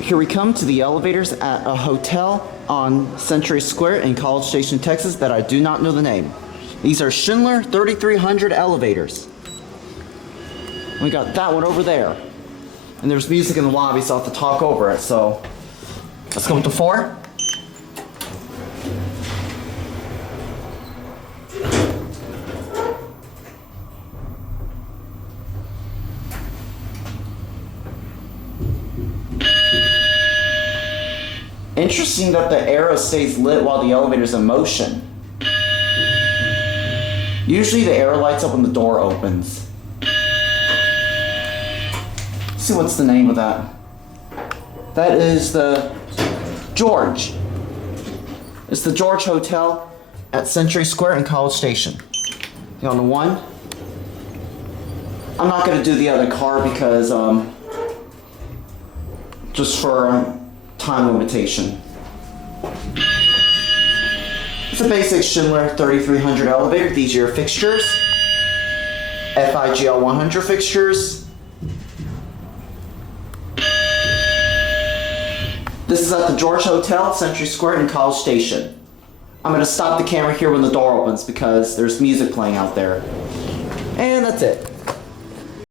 Here we come to the elevators at a hotel on Century Square in College Station, Texas that I do not know the name. These are Schindler 3300 elevators. We got that one over there. And there's music in the lobby, so I'll have to talk over it. So let's go with the 4. Interesting that the arrow stays lit while the elevator's in motion. Usually the arrow lights up when the door opens. Let's see, what's the name of that? That is the George. It's the George Hotel at Century Square in College Station. On the 1. I'm not going to do the other car because just for time limitation. It's a basic Schindler 3300 elevator. These are your fixtures. FIGL 100 fixtures. This is at the George Hotel, Century Square in College Station. I'm going to stop the camera here when the door opens because there's music playing out there. And that's it.